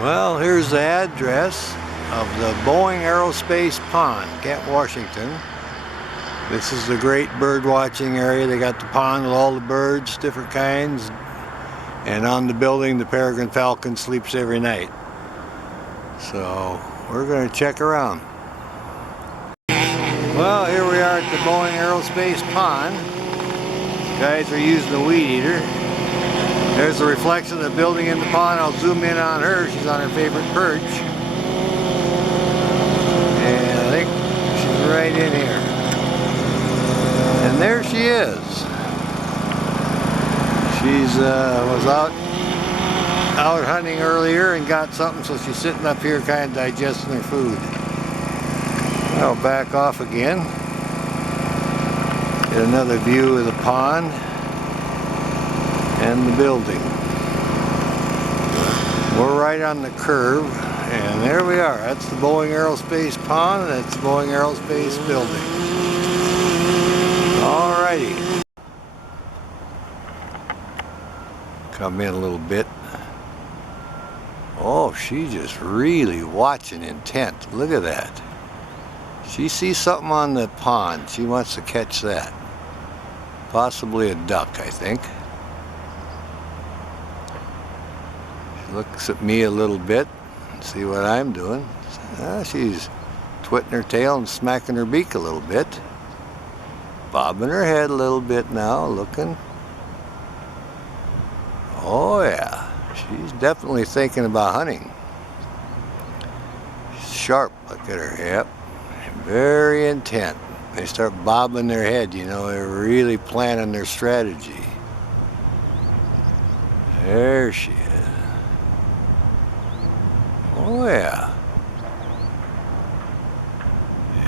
Well, here's the address of the Boeing Aerospace Pond, Kent, Washington. This is the great bird watching area. They got the pond with all the birds, different kinds. And on the building, the Peregrine Falcon sleeps every night. So we're going to check around. Well, here we are at the Boeing Aerospace Pond. Guys are using the weed eater. There's the reflection of the building in the pond. I'll zoom in on her. She's on her favorite perch. And I think she's right in here. And there she is. She's was out hunting earlier and got something, so she's sitting up here kind of digesting her food. I'll back off again. Get another view of the pond and the building. We're right on the curve, and there we are. That's the Boeing Aerospace Pond, and that's the Boeing Aerospace building. Alrighty. Come in a little bit. Oh, she's just really watching intent. Look at that. She sees something on the pond. She wants to catch that. Possibly a duck, I think. She looks at me a little bit, see what I'm doing. She's twitting her tail and smacking her beak a little bit. Bobbing her head a little bit now, looking. Oh yeah, she's definitely thinking about hunting. She's sharp, look at her, yep. Very intent. They start bobbing their head, you know, they're really planning their strategy. There she is. Oh yeah.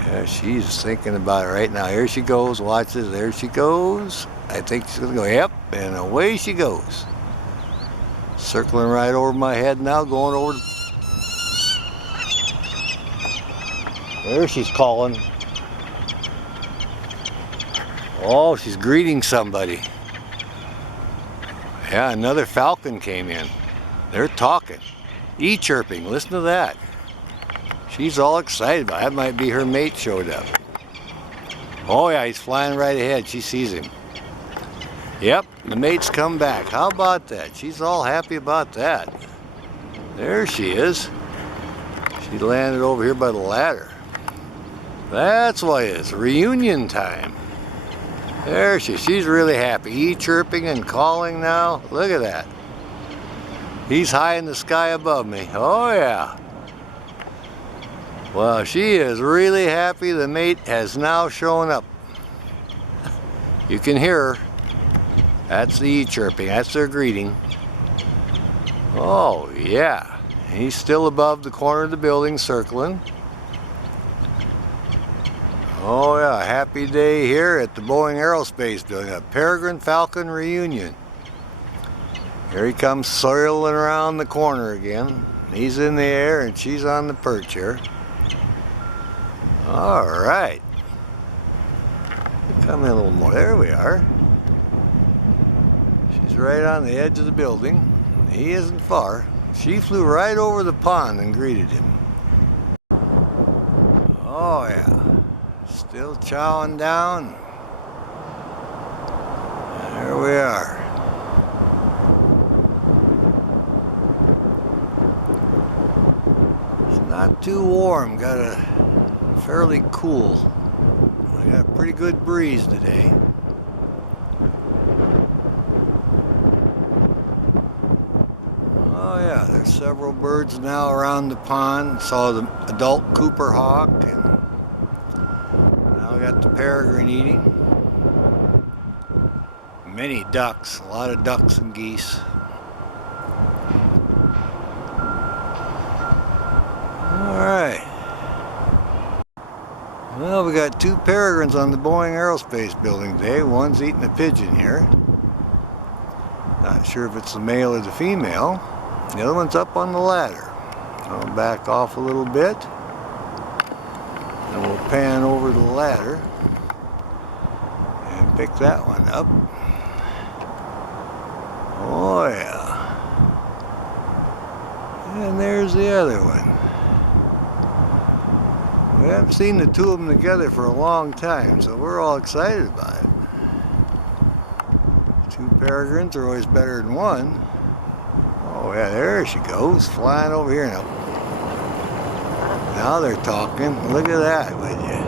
Yeah, she's thinking about it right now. Here she goes, watch this, there she goes. I think she's gonna go, yep, and away she goes. Circling right over my head now, going over. There she's calling. Oh, she's greeting somebody. Yeah, another falcon came in. They're talking. E-chirping, listen to that. She's all excited about it. That might be her mate showed up. Oh yeah, he's flying right ahead. She sees him. Yep, the mate's come back. How about that? She's all happy about that. There she is. She landed over here by the ladder. That's why it's reunion time. There she is. She's really happy. E-chirping and calling now. Look at that. He's high in the sky above me. Oh yeah. Well, she is really happy. The mate has now shown up. You can hear her. That's the E-chirping. That's their greeting. Oh yeah. He's still above the corner of the building circling. Oh yeah, happy day here at the Boeing Aerospace building, a Peregrine Falcon reunion. Here he comes circling around the corner again. He's in the air and she's on the perch here. All right. Come in a little more. There we are. She's right on the edge of the building. He isn't far. She flew right over the pond and greeted him. Oh yeah. Still chowing down. There we are. It's not too warm. Got a fairly cool. We got a pretty good breeze today. Oh yeah, there's several birds now around the pond. Saw the adult Cooper hawk, and now we got the peregrine eating. Many ducks, a lot of ducks and geese. Alright. Well, we got two peregrines on the Boeing Aerospace building today. One's eating a pigeon here. Not sure if it's the male or the female. The other one's up on the ladder. I'll back off a little bit. And we'll pan over the ladder and pick that one up. Oh yeah. And there's the other one. We haven't seen the two of them together for a long time, so we're all excited about it. Two peregrines are always better than one. Oh yeah, there she goes, flying over here now. Now they're talking. Look at that, would you?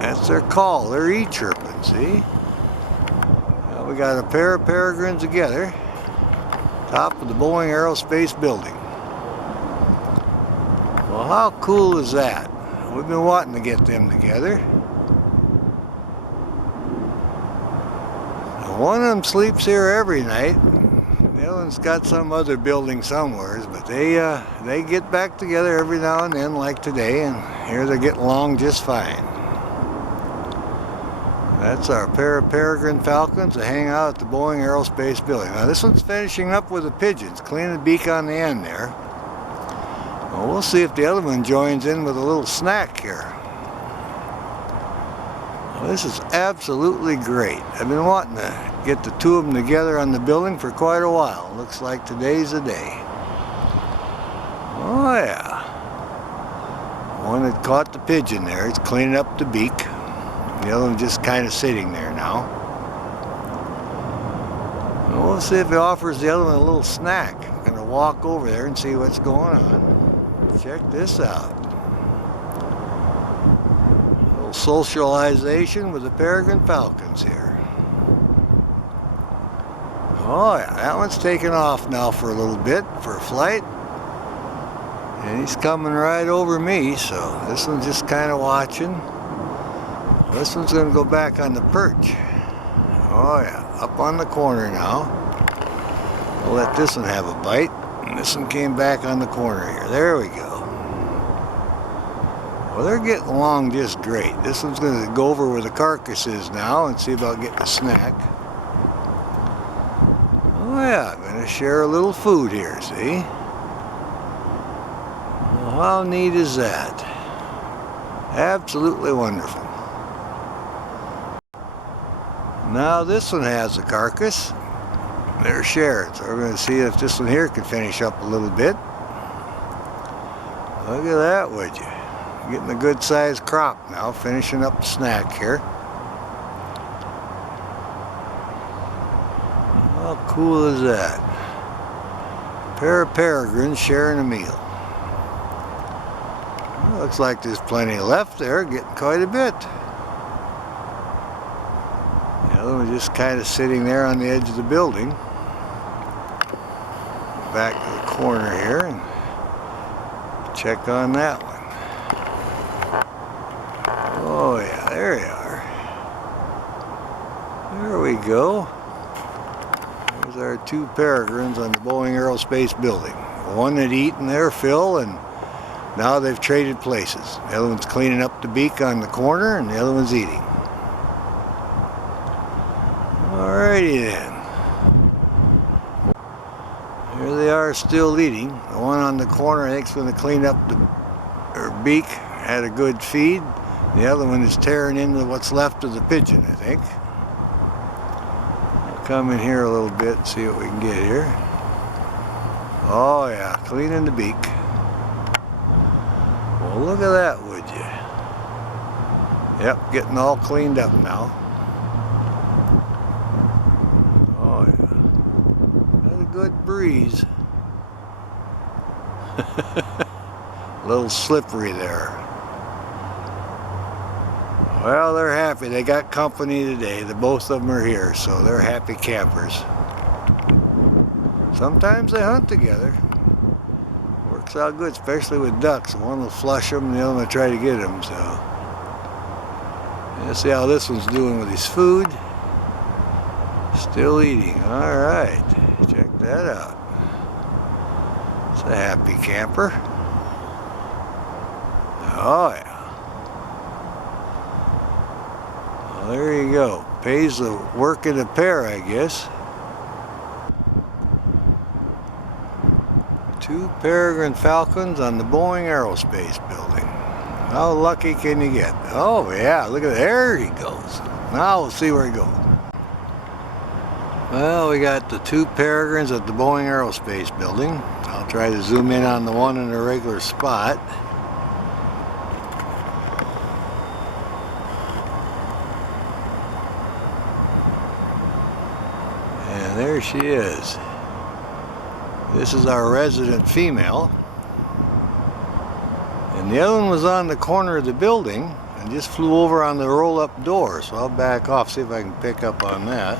That's their call. They're e-chirping, see? Now we got a pair of peregrines together. Top of the Boeing Aerospace building. Well, how cool is that? We've been wanting to get them together. Now, one of them sleeps here every night. The other one's got some other building somewhere, but they get back together every now and then, like today, and here they're getting along just fine. That's our pair of Peregrine Falcons that hang out at the Boeing Aerospace building. Now this one's finishing up with the pigeons, cleaning the beak on the end there. Well, we'll see if the other one joins in with a little snack here. Well, this is absolutely great. I've been wanting to get the two of them together on the building for quite a while. Looks like today's the day. Oh yeah. One that caught the pigeon there. He's cleaning up the beak. The other one just kind of sitting there now. Well, we'll see if he offers the other one a little snack. I'm going to walk over there and see what's going on. Check this out. A little socialization with the Peregrine Falcons here. Oh yeah, that one's taking off now for a little bit for a flight. And he's coming right over me, so this one's just kind of watching. This one's going to go back on the perch. Oh yeah, up on the corner now. We'll let this one have a bite. And this one came back on the corner here. There we go. Well, they're getting along just great. This one's going to go over where the carcass is now and see about getting a snack. Oh yeah, I'm going to share a little food here, see? Well, how neat is that? Absolutely wonderful. Now this one has a carcass. They're shared, so we're going to see if this one here can finish up a little bit. Look at that, would you? Getting a good sized crop now, finishing up the snack here. How cool is that? A pair of peregrines sharing a meal. Well, looks like there's plenty left there, getting quite a bit. The other one just kind of sitting there on the edge of the building. Back to the corner here and check on that one. Oh yeah, there you are. There we go. There's our two peregrines on the Boeing Aerospace building. One had eaten their fill and now they've traded places. The other one's cleaning up the beak on the corner and the other one's eating. Alrighty then. Here they are still eating. The one on the corner I think is going to clean up her beak, had a good feed. The other one is tearing into what's left of the pigeon, I think. I'll come in here a little bit and see what we can get here. Oh yeah, cleaning the beak. Well, look at that, would you? Yep, getting all cleaned up now. Oh yeah. Got a good breeze. A little slippery there. Well, they're happy. They got company today. The both of them are here, so they're happy campers. Sometimes they hunt together. Works out good, especially with ducks. One will flush them, and the other one will try to get them. So, let's see how this one's doing with his food. Still eating. All right, check that out. It's a happy camper. Oh yeah. Well, there you go. Pays the work in a pair, I guess. Two Peregrine Falcons on the Boeing Aerospace building. How lucky can you get? Oh yeah, look at there he goes. Now we'll see where he goes. Well, we got the two Peregrines at the Boeing Aerospace building. I'll try to zoom in on the one in a regular spot. And there she is. This is our resident female. And the other one was on the corner of the building and just flew over on the roll-up door. So I'll back off, see if I can pick up on that.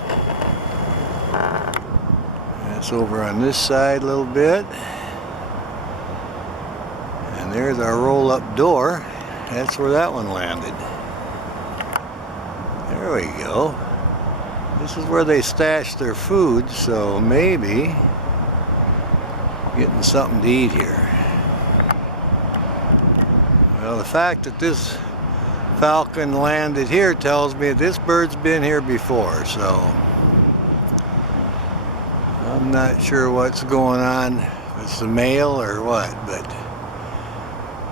That's over on this side a little bit. And there's our roll-up door. That's where that one landed. There we go. This is where they stash their food, so maybe getting something to eat here. Well, the fact that this falcon landed here tells me this bird's been here before, so I'm not sure what's going on. If it's the male or what, but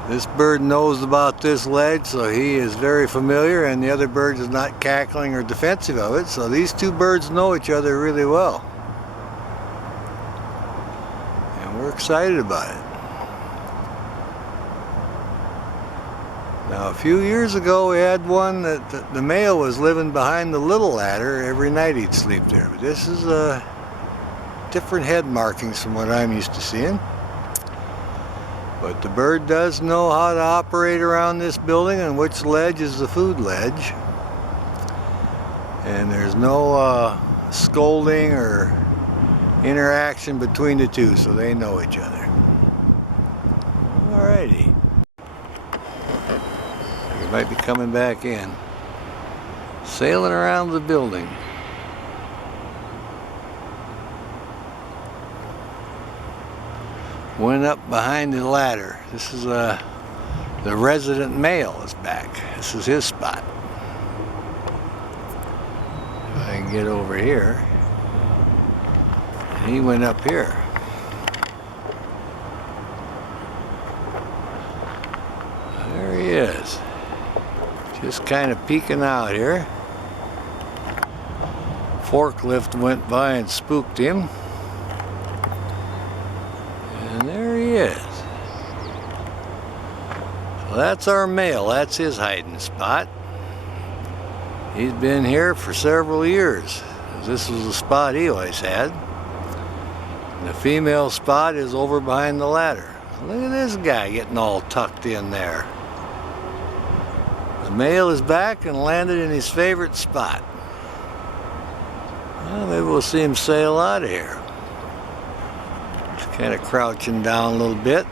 this bird knows about this ledge, so he is very familiar, and the other bird is not cackling or defensive of it, so these two birds know each other really well. And we're excited about it. Now, a few years ago, we had one that the male was living behind the little ladder. Every night he'd sleep there. But this is different head markings from what I'm used to seeing. But the bird does know how to operate around this building and which ledge is the food ledge. And there's no scolding or interaction between the two, so they know each other. Alrighty. Might be coming back in. Sailing around the building. Went up behind the ladder. This is the resident male is back. This is his spot. If I can get over here. And he went up here. There he is. Just kind of peeking out here. Forklift went by and spooked him. And there he is. So that's our male. That's his hiding spot. He's been here for several years. This was the spot he always had. And the female spot is over behind the ladder. Look at this guy getting all tucked in there. The male is back and landed in his favorite spot. Well, maybe we'll see him sail out of here. Just kind of crouching down a little bit.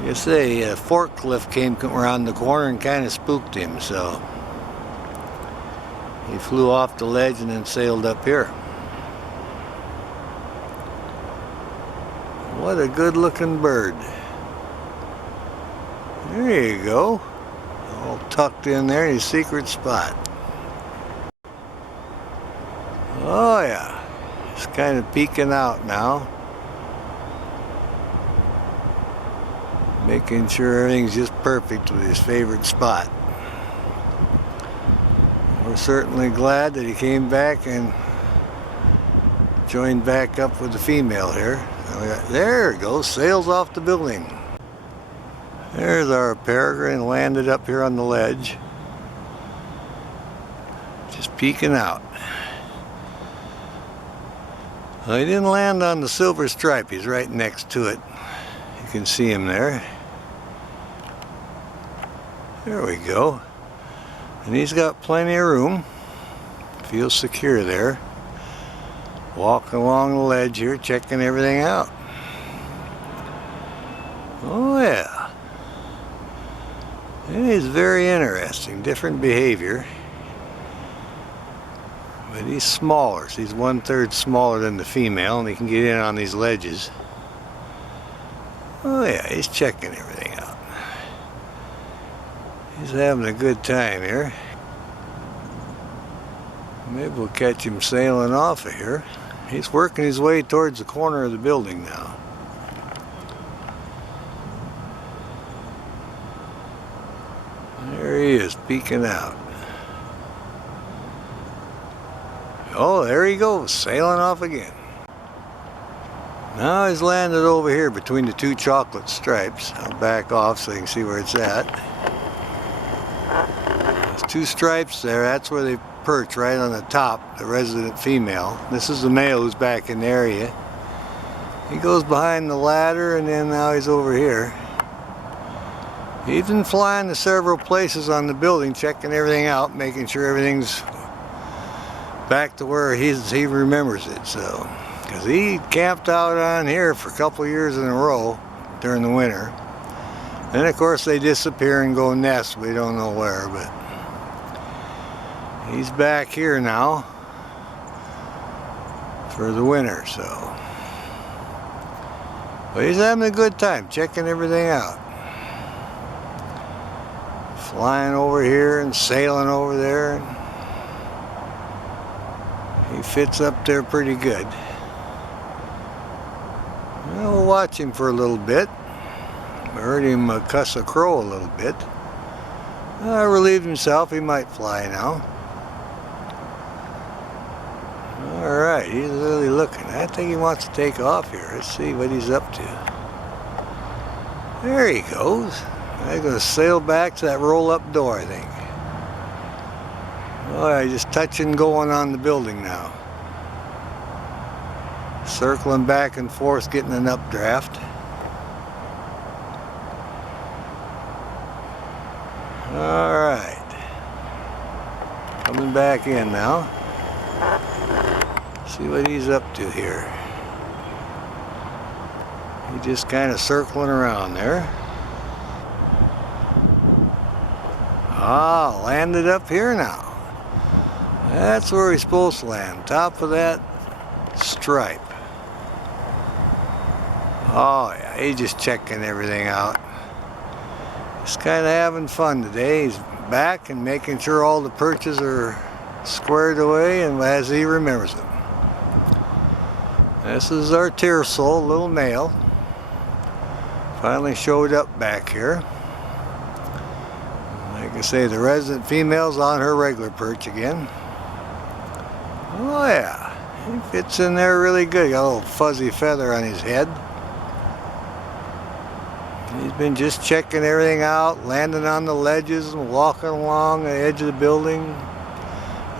Like I say, a forklift came around the corner and kind of spooked him, so he flew off the ledge and then sailed up here. What a good looking bird. There you go. All tucked in there in his secret spot. Oh yeah. Just kind of peeking out now. Making sure everything's just perfect with his favorite spot. We're certainly glad that he came back and joined back up with the female here. There it goes, sails off the building. There's our Peregrine, landed up here on the ledge. Just peeking out. Well, he didn't land on the silver stripe, he's right next to it. You can see him there. There we go. And he's got plenty of room. Feels secure there. Walking along the ledge here, checking everything out. Oh yeah. It is very interesting, different behavior. But he's smaller, so he's 1/3 smaller than the female, and he can get in on these ledges. Oh yeah, he's checking everything out. He's having a good time here. Maybe we'll catch him sailing off of here. He's working his way towards the corner of the building now. There he is, peeking out. Oh, there he goes, sailing off again. Now he's landed over here between the two chocolate stripes. I'll back off so you can see where it's at. There's two stripes there, that's where they perch, right on the top, the resident female. This is the male who's back in the area. He goes behind the ladder and then now he's over here. He's been flying to several places on the building, checking everything out, making sure everything's back to where he remembers it. So, because he camped out on here for a couple years in a row during the winter. Then of course they disappear and go nest, we don't know where, but he's back here now for the winter, so. But he's having a good time, checking everything out. Flying over here and sailing over there. He fits up there pretty good. Well, we'll watch him for a little bit. I heard him cuss a crow a little bit. Relieved himself, he might fly now. Alright, he's really looking. I think he wants to take off here. Let's see what he's up to. There he goes. He's going to sail back to that roll-up door, I think. Oh, yeah, just touching going on the building now. Circling back and forth, getting an updraft. Alright. Coming back in now. See what he's up to here. He's just kind of circling around there. Ah, landed up here now. That's where he's supposed to land, top of that stripe. Oh yeah, he's just checking everything out. He's kind of having fun today. He's back and making sure all the perches are squared away and as he remembers them. This is our tiercel, little male. Finally showed up back here. Like I say, the resident female's on her regular perch again. Oh yeah, he fits in there really good. Got a little fuzzy feather on his head. He's been just checking everything out, landing on the ledges and walking along the edge of the building.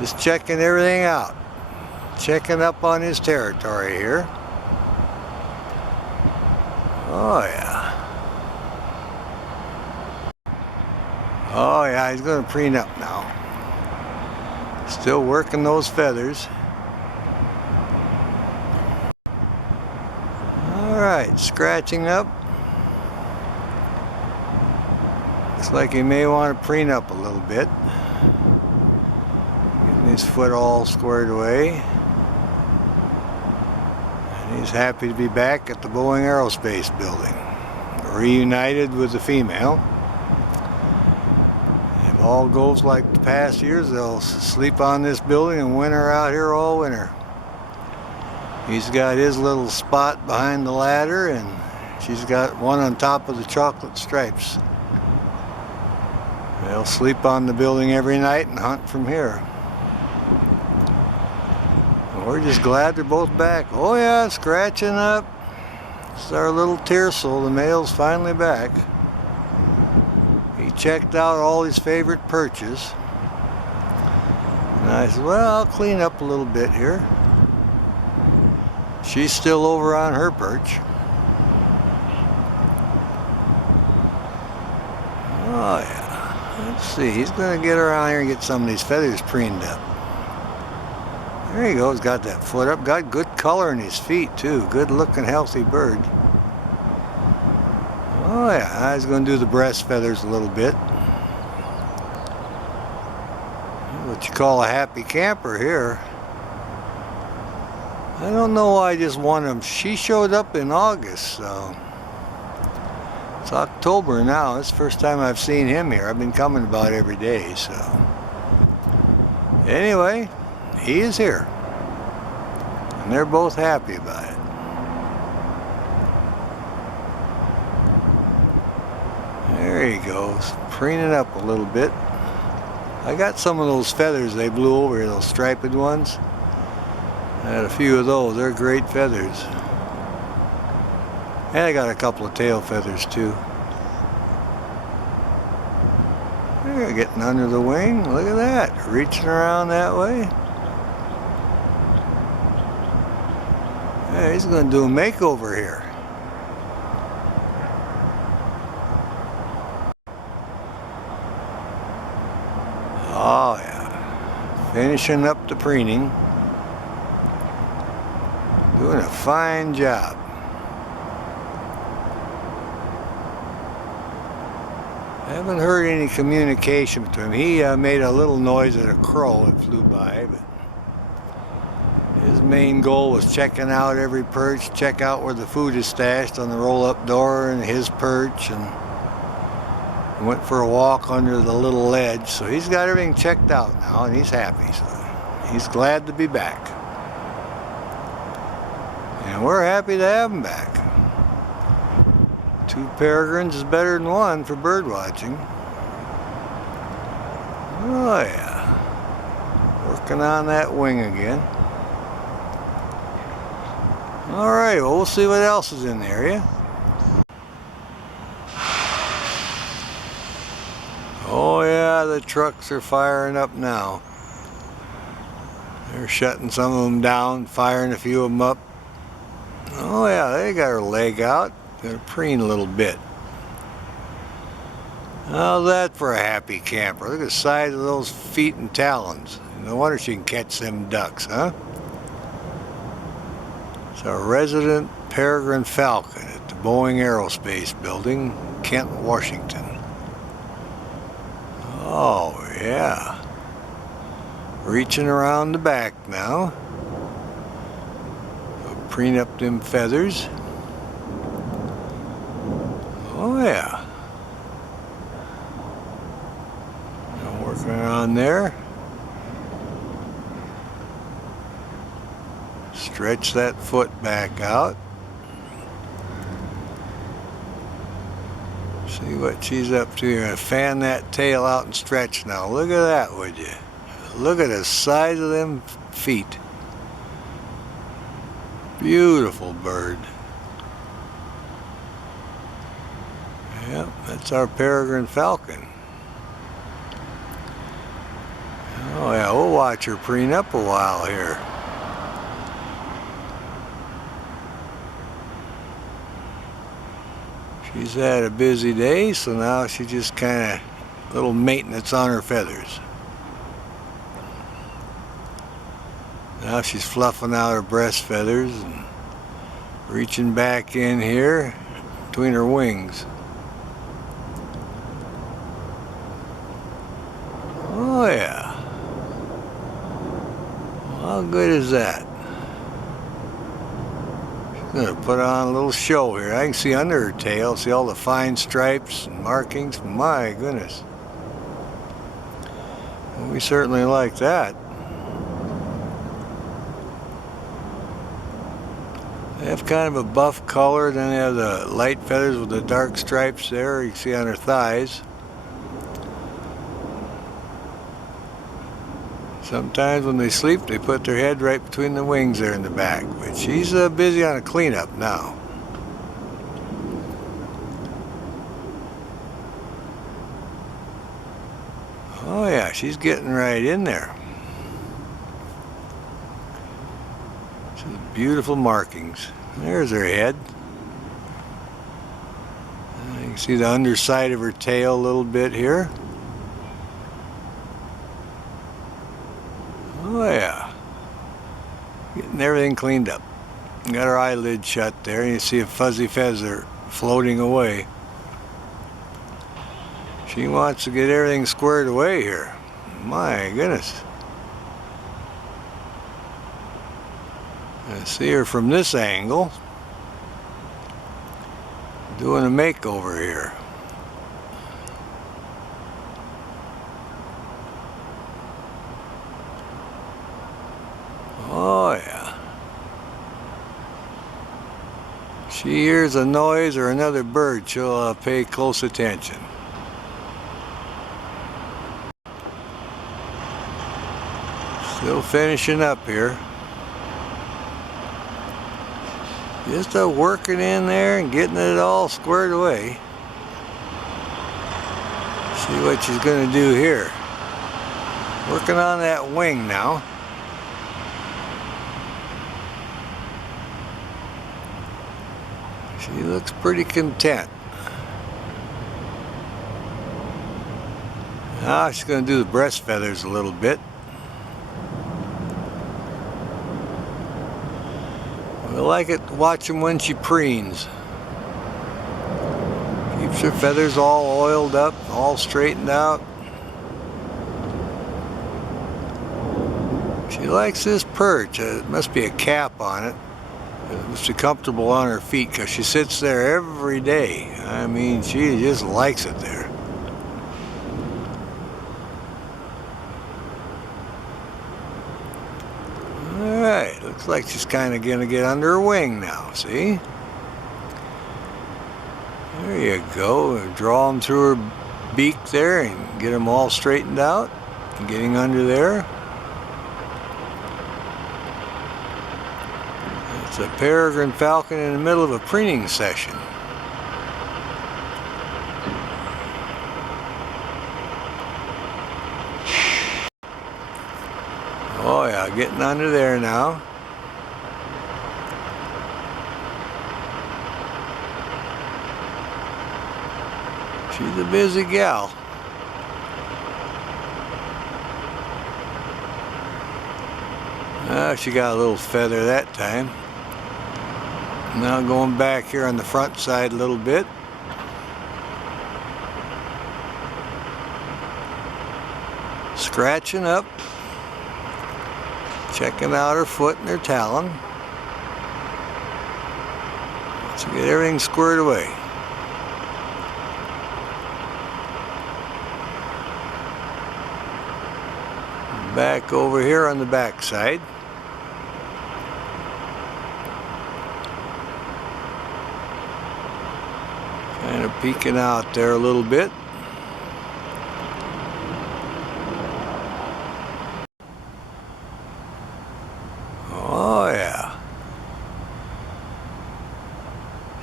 Just checking everything out. Checking up on his territory here. Oh yeah. Oh yeah, he's going to preen up now. Still working those feathers. Alright, scratching up. Looks like he may want to preen up a little bit. Getting his foot all squared away. And he's happy to be back at the Boeing Aerospace building. Reunited with the female. If all goes like the past years, they'll sleep on this building and winter out here all winter. He's got his little spot behind the ladder and she's got one on top of the chocolate stripes. They'll sleep on the building every night and hunt from here. We're just glad they're both back. Oh yeah, scratching up. This is our little tiercel. The male's finally back. He checked out all his favorite perches. And I said, well, I'll clean up a little bit here. She's still over on her perch. Oh yeah. Let's see, he's going to get around here and get some of these feathers preened up. There he goes, got that foot up, got good color in his feet too, good looking healthy bird. Oh yeah, I was going to do the breast feathers a little bit. What you call a happy camper here. I don't know why I just wanted him. She showed up in August, so it's October now. It's the first time I've seen him here. I've been coming about every day, so. Anyway, he is here. And they're both happy about it. There he goes, preening up a little bit. I got some of those feathers they blew over here, those striped ones. I had a few of those. They're great feathers. And I got a couple of tail feathers too. They're getting under the wing. Look at that. Reaching around that way. Yeah, he's going to do a makeover here. Oh yeah. Finishing up the preening. Doing a fine job. I haven't heard any communication between them. He made a little noise at a crow that flew by, but his main goal was checking out every perch, check out where the food is stashed on the roll-up door and his perch, and went for a walk under the little ledge. So he's got everything checked out now, and he's happy. So he's glad to be back. And we're happy to have him back. 2 peregrines is better than 1 for bird watching. Oh yeah. Working on that wing again. Alright, well, we'll see what else is in the area. Oh yeah, the trucks are firing up now. They're shutting some of them down, firing a few of them up. Oh yeah, they got her leg out. Gonna preen a little bit. How's that for a happy camper? Look at the size of those feet and talons. No wonder she can catch them ducks, huh? It's a resident peregrine falcon at the Boeing Aerospace building, Kent, Washington. Oh yeah. Reaching around the back now. Preen up them feathers. Oh yeah. Working on there. Stretch that foot back out. See what she's up to here. Fan that tail out and stretch now. Look at that, would you? Look at the size of them feet. Beautiful bird. Yep, that's our peregrine falcon. Oh yeah, we'll watch her preen up a while here. She's had a busy day, so now she just kind of a little maintenance on her feathers. Now she's fluffing out her breast feathers and reaching back in here between her wings. Oh yeah. How good is that? She's gonna put on a little show here. I can see under her tail, see all the fine stripes and markings. My goodness. Well, we certainly like that. They have kind of a buff color, then they have the light feathers with the dark stripes there you can see on her thighs. Sometimes when they sleep, they put their head right between the wings there in the back. But she's busy on a cleanup now. Oh yeah, she's getting right in there. Beautiful markings. There's her head. You can see the underside of her tail a little bit here. Oh yeah. Getting everything cleaned up. Got her eyelid shut there, and you see a fuzzy feather floating away. She wants to get everything squared away here. My goodness. I see her from this angle doing a makeover here. Oh yeah. She hears a noise or another bird, she'll pay close attention. Still finishing up here. Just working in there and getting it all squared away. See what she's going to do here. Working on that wing now. She looks pretty content. Now she's going to do the breast feathers a little bit. I like it watching when she preens. Keeps her feathers all oiled up, all straightened out. She likes this perch. It must be a cap on it. It must be comfortable on her feet because she sits there every day. I mean, she just likes it there. Alright, looks like she's kind of going to get under her wing now, see? There you go. Draw them through her beak there and get them all straightened out. Getting under there. It's a peregrine falcon in the middle of a preening session. Oh yeah, getting under there now. She's a busy gal. She got a little feather that time. Now going back here on the front side a little bit. Scratching up. Checking out her foot and her talon. Let's get everything squared away. Back over here on the back side. Kind of peeking out there a little bit. Oh yeah.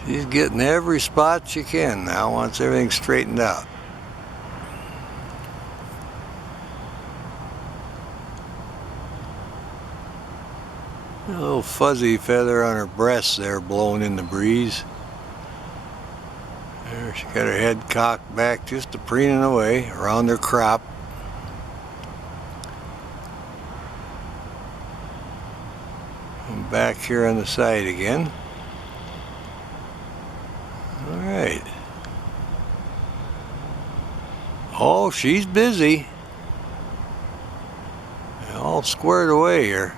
She's getting every spot she can now once everything's straightened out. A little fuzzy feather on her breast there blowing in the breeze. There, she got her head cocked back just a preening away around her crop. And back here on the side again. Alright. Oh, she's busy. All squared away here.